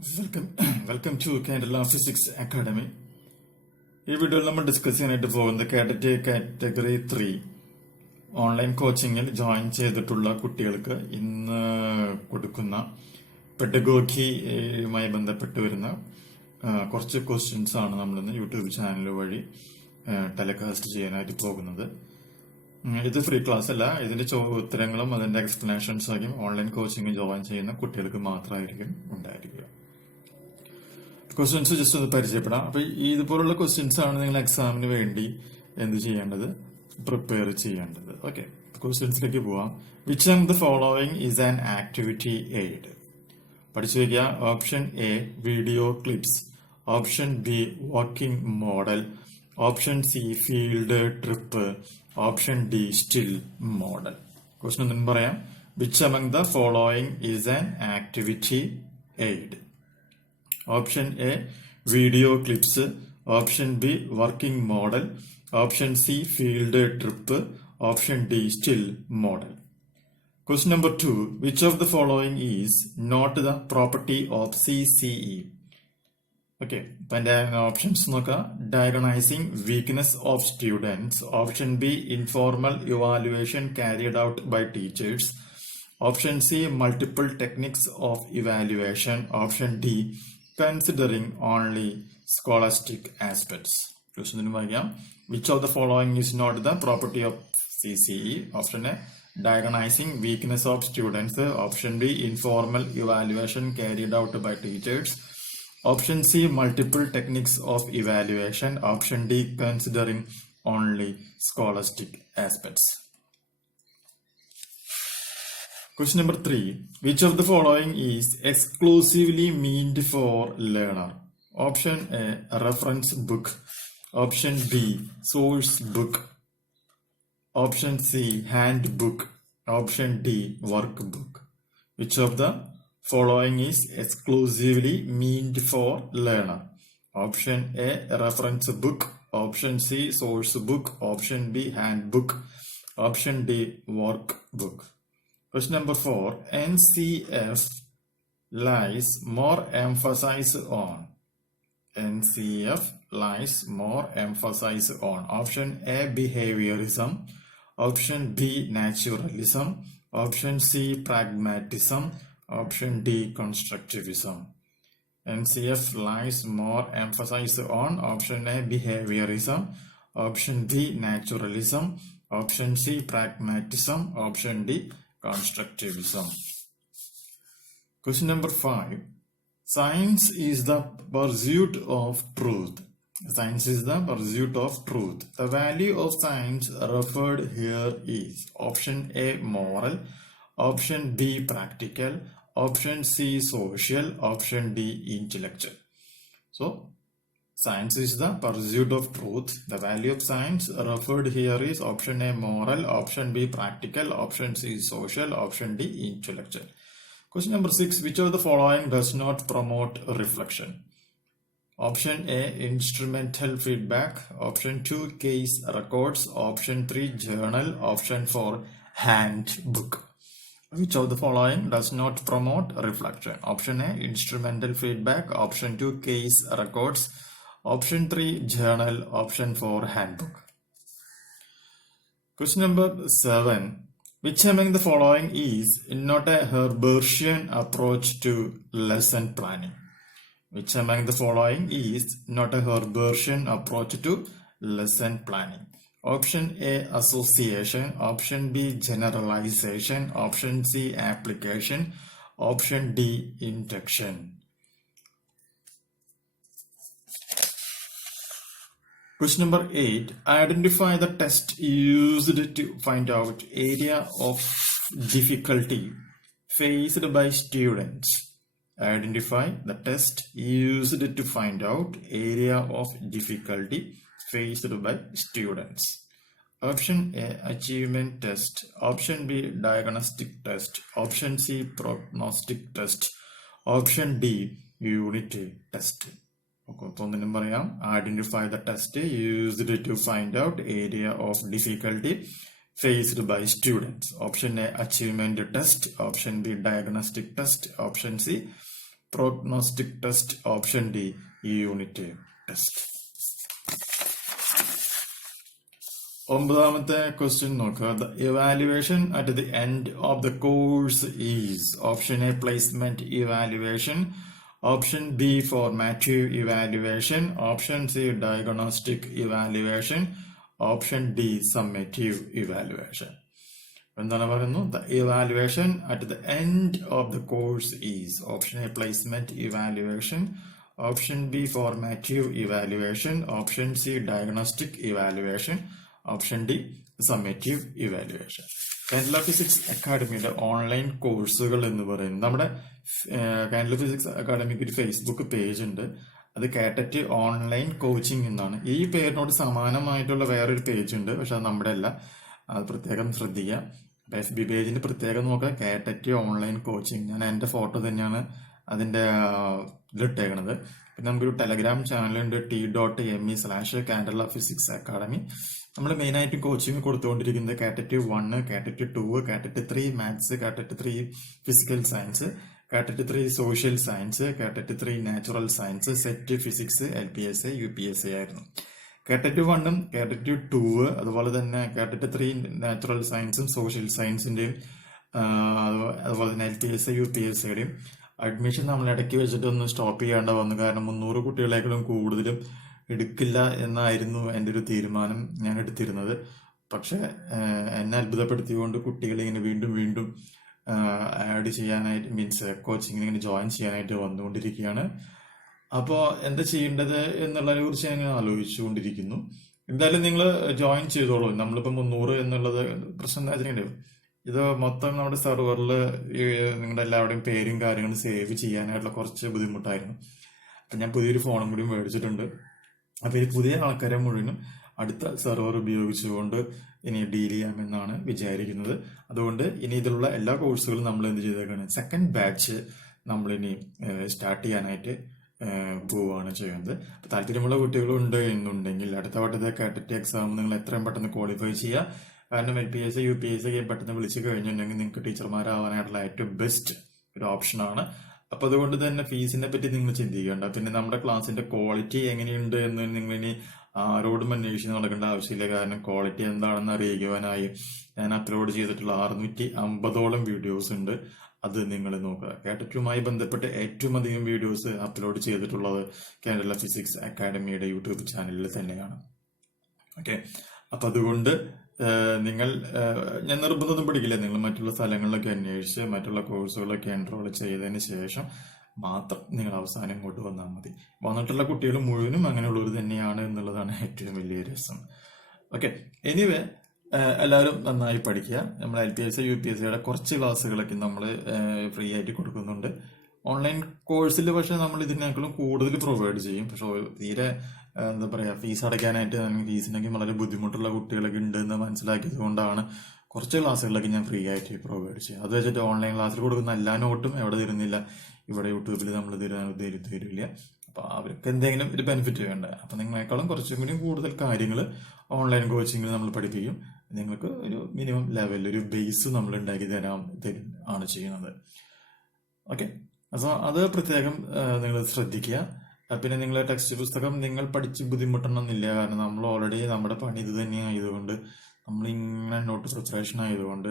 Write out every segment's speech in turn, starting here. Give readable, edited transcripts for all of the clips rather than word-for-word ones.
Welcome to CANDELA Physics Academy. ഈ വീഡിയോയിൽ നമ്മൾ ഡിസ്കസ് ചെയ്യാനായിട്ട് പോകുന്നത് KTET Category 3 ഓൺലൈൻ കോച്ചിങ്ങിൽ ജോയിൻ ചെയ്തിട്ടുള്ള കുട്ടികൾക്ക് ഇന്ന് കൊടുക്കുന്ന പെഡഗോഗിയുമായി ബന്ധപ്പെട്ട് വരുന്ന കുറച്ച് ക്വസ്റ്റ്യൻസ് ആണ് നമ്മളിന്ന് യൂട്യൂബ് ചാനൽ വഴി ടെലികാസ്റ്റ് ചെയ്യാനായിട്ട് പോകുന്നത്. ഇത് ഫ്രീ ക്ലാസ് അല്ല, ഇതിന്റെ ഉത്തരങ്ങളും അതിന്റെ എക്സ്പ്ലനേഷൻസ് ആയിരിക്കും ഓൺലൈൻ കോച്ചിങ് ജോയിൻ ചെയ്യുന്ന കുട്ടികൾക്ക് മാത്രമായിരിക്കും ഉണ്ടായിരിക്കുക. ക്വസ്റ്റ്യൻസ് ജസ്റ്റ് ഒന്ന് പരിചയപ്പെടാം. അപ്പൊ ഇതുപോലുള്ള ക്വസ്റ്റ്യൻസ് ആണ് നിങ്ങൾ എക്സാമിന് വേണ്ടി എന്ത് ചെയ്യേണ്ടത്, പ്രിപ്പയർ ചെയ്യേണ്ടത്. ഓക്കെ, ക്വസ്റ്റ്യൻസിലേക്ക് പോവാം. Which of the following is an activity aid? പഠിച്ചു വയ്ക്കുക. Option A video clips, option B working model, option C field trip, option D still model. Question ഒന്നും പറയാം. Which among the following is an activity aid? Option A video clips, option B working model, option C field trip, option D still model. Question number 2. Which of the following is not the property of CCE? Okay, options noka. Diagnosing weakness of students, option B informal evaluation carried out by teachers, option C multiple techniques of evaluation, option D considering only scholastic aspects. Which of the following is not the property of CCE? Option A diagnosing weakness of students, option B informal evaluation carried out by teachers, option C multiple techniques of evaluation, option D considering only scholastic aspects. Question number 3. Which of the following is exclusively meant for learner? Option A reference book, option B source book, option C handbook, option D workbook. Which of the following is exclusively meant for learner? Option A reference book, option C source book, option B handbook, option D workbook. Question number 4. NCF lies more emphasis on. NCF lies more emphasis on. Option A behaviorism, option B naturalism, option C pragmatism, option D constructivism. NCF lies more emphasis on. Option A behaviorism, option B naturalism, option C pragmatism, option D constructivism. Question number 5. Science is the pursuit of truth. Science is the pursuit of truth. The value of science referred here is option A moral, option B practical, option C social, option D intellectual. So science is the pursuit of truth. The value of science referred here is option A moral, option B practical, option C social, option D intellectual. Question number 6. Which of the following does not promote reflection? Option A instrumental feedback, option 2 case records, option 3 journal, option 4 handbook. Which of the following does not promote reflection? Option A instrumental feedback, option 2 case records, option 3 journal, option 4 handbook. Question number 7. Which among the following is not a Herbartian approach to lesson planning? Which among the following is not a Herbartian approach to lesson planning? Option A association, option B generalization, option C application, option D induction. Question number 8. Identify the test used to find out area of difficulty faced by students. Identify the test used to find out area of difficulty faced by students. Option A achievement test, option B diagnostic test, option C prognostic test, option D unit test. Identify the test used to find out area of difficulty faced by students. Option A achievement test, option B diagnostic test, option C prognostic test. Option D, unit test. ഒമ്പതാമത്തെ question നോക്കുക. The evaluation at the end of the course is option A, placement evaluation, option B, formative evaluation, option C, diagnostic evaluation, option D, summative evaluation. എന്താണ് പറയുന്നു? The evaluation at the end of the course is option A, placement evaluation, option B, formative evaluation, option C, diagnostic evaluation, option D, summative evaluation. Candela Physics അക്കാഡമിയുടെ online കോഴ്സുകൾ എന്ന് പറയുന്നത് നമ്മുടെ Candela Physics അക്കാഡമിക്ക് ഒരു Facebook page ഉണ്ട്. അത് കാറ്ററ്റ് online coaching എന്നാണ്. ഈ പേരിനോട് സമാനമായിട്ടുള്ള വേറൊരു പേജ് ഉണ്ട്, പക്ഷെ അത് നമ്മുടെ അല്ല. അത് പ്രത്യേകം ശ്രദ്ധിക്കുക. FB പേജിന് പ്രത്യേകം നോക്കുക, കാറ്ററ്റ് ഓൺലൈൻ കോച്ചിങ്. ഞാൻ എൻ്റെ ഫോട്ടോ തന്നെയാണ് അതിൻ്റെ ഇതിലിട്ടേക്കണത്. പിന്നെ നമുക്കൊരു ടെലഗ്രാം ചാനലുണ്ട്, t.me/കാൻഡല ഫിസിക്സ് അക്കാഡമി. നമ്മൾ മെയിനായിട്ട് കോച്ചിങ് കൊടുത്തുകൊണ്ടിരിക്കുന്നത് KTET 1, KTET 2, KTET 3 maths, KTET 3 physical science, KTET 3 social science, KTET 3 natural science, SET physics, LPSA, UPSA ആയിരുന്നു. കാറ്ററ്റ് 1ഉം കാറ്ററ്റ് 2, അതുപോലെ തന്നെ കാറ്ററ്റ് 3 നാച്ചുറൽ സയൻസും സോഷ്യൽ സയൻസിന്റെയും അതുപോലെ തന്നെ LPSA, UPSAയുടെയും അഡ്മിഷൻ നമ്മൾ ഇടയ്ക്ക് വെച്ചിട്ടൊന്ന് സ്റ്റോപ്പ് ചെയ്യേണ്ട വന്നു. കാരണം 300 കുട്ടികളെക്കാളും കൂടുതലും എടുക്കില്ല എന്നായിരുന്നു എൻ്റെ ഒരു തീരുമാനം ഞാൻ എടുത്തിരുന്നത്. പക്ഷെ എന്നെ അത്ഭുതപ്പെടുത്തിക്കൊണ്ട് കുട്ടികളെ ഇങ്ങനെ വീണ്ടും വീണ്ടും ആഡ് ചെയ്യാനായിട്ട്, മീൻസ് കോച്ചിങ്ങിന് ഇങ്ങനെ ജോയിൻ ചെയ്യാനായിട്ട് വന്നുകൊണ്ടിരിക്കുകയാണ്. അപ്പോൾ എന്താ ചെയ്യേണ്ടത് എന്നുള്ളതിനെ കുറിച്ച് ഞാൻ ആലോചിച്ചുകൊണ്ടിരിക്കുന്നു. എന്തായാലും നിങ്ങൾ ജോയിൻ ചെയ്തോളൂ. നമ്മളിപ്പോൾ 300 എന്നുള്ളത് പ്രശ്നം എന്താ വെച്ചിട്ടുണ്ടെങ്കിൽ, ഇത് മൊത്തം നമ്മുടെ സെർവറിൽ നിങ്ങളുടെ എല്ലാവരുടെയും പേരും കാര്യങ്ങളും സേവ് ചെയ്യാനായിട്ടുള്ള കുറച്ച് ബുദ്ധിമുട്ടായിരുന്നു. അപ്പം ഞാൻ പുതിയൊരു ഫോണും കൂടി മേടിച്ചിട്ടുണ്ട്. അപ്പോൾ ഈ പുതിയ ആൾക്കാരെ മുഴുവനും അടുത്ത സെർവർ ഉപയോഗിച്ചുകൊണ്ട് ഇനി ഡീൽ ചെയ്യാമെന്നാണ് വിചാരിക്കുന്നത്. അതുകൊണ്ട് ഇനി ഇതിലുള്ള എല്ലാ കോഴ്സുകളും നമ്മൾ എന്ത് ചെയ്തേക്കാണ്, സെക്കൻഡ് ബാച്ച് നമ്മളിനി സ്റ്റാർട്ട് ചെയ്യാനായിട്ട് പോവുകയാണ് ചെയ്യുന്നത്. അപ്പോൾ താല്പര്യമുള്ള കുട്ടികളുണ്ട് എന്നുണ്ടെങ്കിൽ അടുത്ത വട്ടത്തെ കാറ്ററ്റ് എക്സാം നിങ്ങൾ എത്രയും പെട്ടെന്ന് ക്വാളിഫൈ ചെയ്യുക. കാരണം LPSA, UPSA പെട്ടെന്ന് വിളിച്ചു കഴിഞ്ഞിട്ടുണ്ടെങ്കിൽ നിങ്ങൾക്ക് ടീച്ചർമാരാവാനായിട്ടുള്ള ഏറ്റവും ബെസ്റ്റ് ഒരു ഓപ്ഷനാണ്. അപ്പൊ അതുകൊണ്ട് തന്നെ ഫീസിനെ പറ്റി നിങ്ങൾ ചിന്തിക്കേണ്ട. പിന്നെ നമ്മുടെ ക്ലാസ്സിന്റെ ക്വാളിറ്റി എങ്ങനെയുണ്ട് എന്ന് നിങ്ങൾ ഇനി ആരോടും അന്വേഷിച്ച് നടക്കേണ്ട ആവശ്യമില്ല. കാരണം ക്വാളിറ്റി എന്താണെന്ന് അറിയിക്കുവാനായി ഞാൻ അപ്ലോഡ് ചെയ്തിട്ടുള്ള 650ഓളം വീഡിയോസ് ഉണ്ട്. അത് നിങ്ങൾ നോക്കുക. കാറ്ററ്റുമായി ബന്ധപ്പെട്ട് ഏറ്റവും അധികം വീഡിയോസ് അപ്ലോഡ് ചെയ്തിട്ടുള്ളത് കാൻഡല ഫിസിക്സ് അക്കാഡമിയുടെ യൂട്യൂബ് ചാനലിൽ തന്നെയാണ്. ഓക്കെ, അപ്പൊ അതുകൊണ്ട് നിങ്ങൾ, ഞാൻ നിർബന്ധമൊന്നും പഠിക്കില്ല. നിങ്ങൾ മറ്റുള്ള സ്ഥലങ്ങളിലൊക്കെ അന്വേഷിച്ച് മറ്റുള്ള കോഴ്സുകളൊക്കെ എൻറോൾ ചെയ്തതിന് ശേഷം മാത്രം നിങ്ങൾ അവസാനം ഇങ്ങോട്ട് വന്നാൽ മതി. വന്നിട്ടുള്ള കുട്ടികൾ മുഴുവനും അങ്ങനെയുള്ളവർ തന്നെയാണ് എന്നുള്ളതാണ് ഏറ്റവും വലിയ രസം. ഓക്കെ, എനിവേ എല്ലാവരും നന്നായി പഠിക്കുക. നമ്മൾ LPSA, UPSAയുടെ കുറച്ച് ക്ലാസ്സുകളൊക്കെ നമ്മൾ ഫ്രീ ആയിട്ട് കൊടുക്കുന്നുണ്ട്. ഓൺലൈൻ കോഴ്സിൽ പക്ഷെ നമ്മൾ ഇതിനേക്കാളും കൂടുതൽ പ്രൊവൈഡ് ചെയ്യും. പക്ഷെ തീരെ എന്താ പറയുക, ഫീസ് അടയ്ക്കാനായിട്ട് ഫീസിനൊക്കെ വളരെ ബുദ്ധിമുട്ടുള്ള കുട്ടികളൊക്കെ ഉണ്ട് എന്ന് മനസ്സിലാക്കിയത് കൊണ്ടാണ് കുറച്ച് ക്ലാസ്സുകളൊക്കെ ഞാൻ ഫ്രീ ആയിട്ട് പ്രൊവൈഡ് ചെയ്യും. അത് വെച്ചിട്ട് ഓൺലൈൻ ക്ലാസ്സിൽ കൊടുക്കുന്ന എല്ലാ നോട്ടും എവിടെ തരുന്നില്ല, ഇവിടെ യൂട്യൂബിൽ നമ്മൾ തരില്ല. അപ്പോൾ അവർക്ക് എന്തെങ്കിലും ഒരു ബെനിഫിറ്റ് വേണ്ട. അപ്പം നിങ്ങളെക്കാളും കുറച്ചും കൂടി കൂടുതൽ കാര്യങ്ങൾ ഓൺലൈൻ കോച്ചിങ്ങിൽ നമ്മൾ പഠിപ്പിക്കും. നിങ്ങൾക്ക് ഒരു മിനിമം ലെവൽ, ഒരു ബേസ് നമ്മൾ ഉണ്ടാക്കി ആണ് ചെയ്യുന്നത്. ഓക്കെ, അപ്പോൾ അത് പ്രത്യേകം നിങ്ങൾ ശ്രദ്ധിക്കുക. പിന്നെ നിങ്ങളെ ടെക്സ്റ്റ് പുസ്തകം നിങ്ങൾ പഠിച്ച് ബുദ്ധിമുട്ടണമെന്നില്ല. കാരണം നമ്മൾ ഓൾറെഡി നമ്മുടെ പണി ഇത് തന്നെ ആയതുകൊണ്ട്, നമ്മളിങ്ങനെ നോട്ട് പ്രിപ്പറേഷൻ ആയതുകൊണ്ട്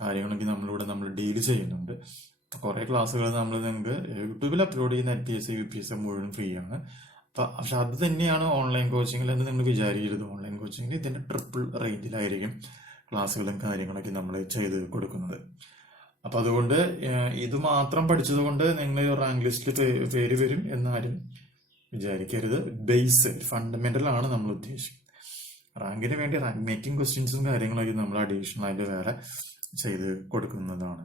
കാര്യങ്ങളൊക്കെ നമ്മൾ ഡീൽ ചെയ്യുന്നുണ്ട്. കുറേ ക്ലാസ്സുകൾ നമ്മൾ നിങ്ങൾക്ക് യൂട്യൂബിൽ അപ്ലോഡ് ചെയ്യുന്ന LPSA, UPSA മുഴുവൻ ഫ്രീ ആണ്. പക്ഷെ അത് തന്നെയാണ് ഓൺലൈൻ കോച്ചിങ്ങിൽ എന്ന് നിങ്ങൾ വിചാരിക്കരുത്. ഓൺലൈൻ കോച്ചിങ്ങിൽ ഇതിന്റെ ട്രിപ്പിൾ റേഞ്ചിലായിരിക്കും ക്ലാസ്സുകളും കാര്യങ്ങളൊക്കെ നമ്മൾ ചെയ്ത് കൊടുക്കുന്നത്. അപ്പൊ അതുകൊണ്ട് ഇത് മാത്രം പഠിച്ചത് കൊണ്ട് നിങ്ങൾ റാങ്ക് ലിസ്റ്റിൽ പേര് വരും എന്നാരും വിചാരിക്കരുത്. ബേസ്, ഫണ്ടമെന്റൽ ആണ് നമ്മൾ ഉദ്ദേശിക്കുന്നത്. റാങ്കിന് വേണ്ടി റാങ്ക് മേക്കിംഗ് ക്വസ്റ്റ്യൻസും കാര്യങ്ങളൊക്കെ നമ്മൾ അഡീഷണൽ ആയിട്ട് വേറെ ചെയ്ത് കൊടുക്കുന്നതാണ്.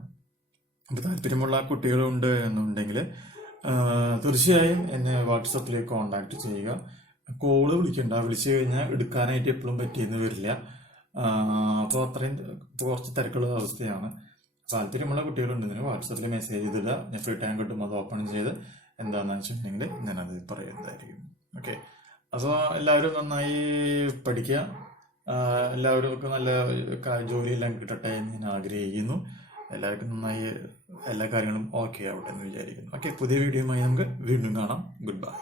അപ്പൊ താല്പര്യമുള്ള കുട്ടികളുണ്ട് എന്നുണ്ടെങ്കിൽ തീർച്ചയായും എന്നെ വാട്സപ്പിൽ കോണ്ടാക്ട് ചെയ്യുക. കോള് വിളിക്കണ്ട, വിളിച്ചു കഴിഞ്ഞാൽ എടുക്കാനായിട്ട് എപ്പോഴും പറ്റിയെന്ന് വരില്ല. അപ്പോൾ അത്രയും കുറച്ച് തിരക്കുള്ള അവസ്ഥയാണ്. താല്പര്യമുള്ള കുട്ടികളുണ്ടെങ്കിൽ വാട്സപ്പിൽ മെസ്സേജ് ചെയ്തില്ല. ഞാൻ ഫ്രീ ടൈം കിട്ടുമ്പോൾ അത് ഓപ്പൺ ചെയ്ത് എന്താണെന്ന് വെച്ചിട്ടുണ്ടെങ്കിൽ ഞാനത് പറയുന്നതായിരിക്കും. ഓക്കെ, അപ്പോൾ എല്ലാവരും നന്നായി പഠിക്കുക. എല്ലാവർക്കും നല്ല ജോലിയെല്ലാം കിട്ടട്ടെ എന്ന് ഞാൻ ആഗ്രഹിക്കുന്നു. എല്ലാവർക്കും നന്നായി എല്ലാ കാര്യങ്ങളും ഓക്കെ ആവട്ടെ എന്ന് വിചാരിക്കുന്നു. ഓക്കെ, പുതിയ വീഡിയോയുമായി നമുക്ക് വീണ്ടും കാണാം. Good bye.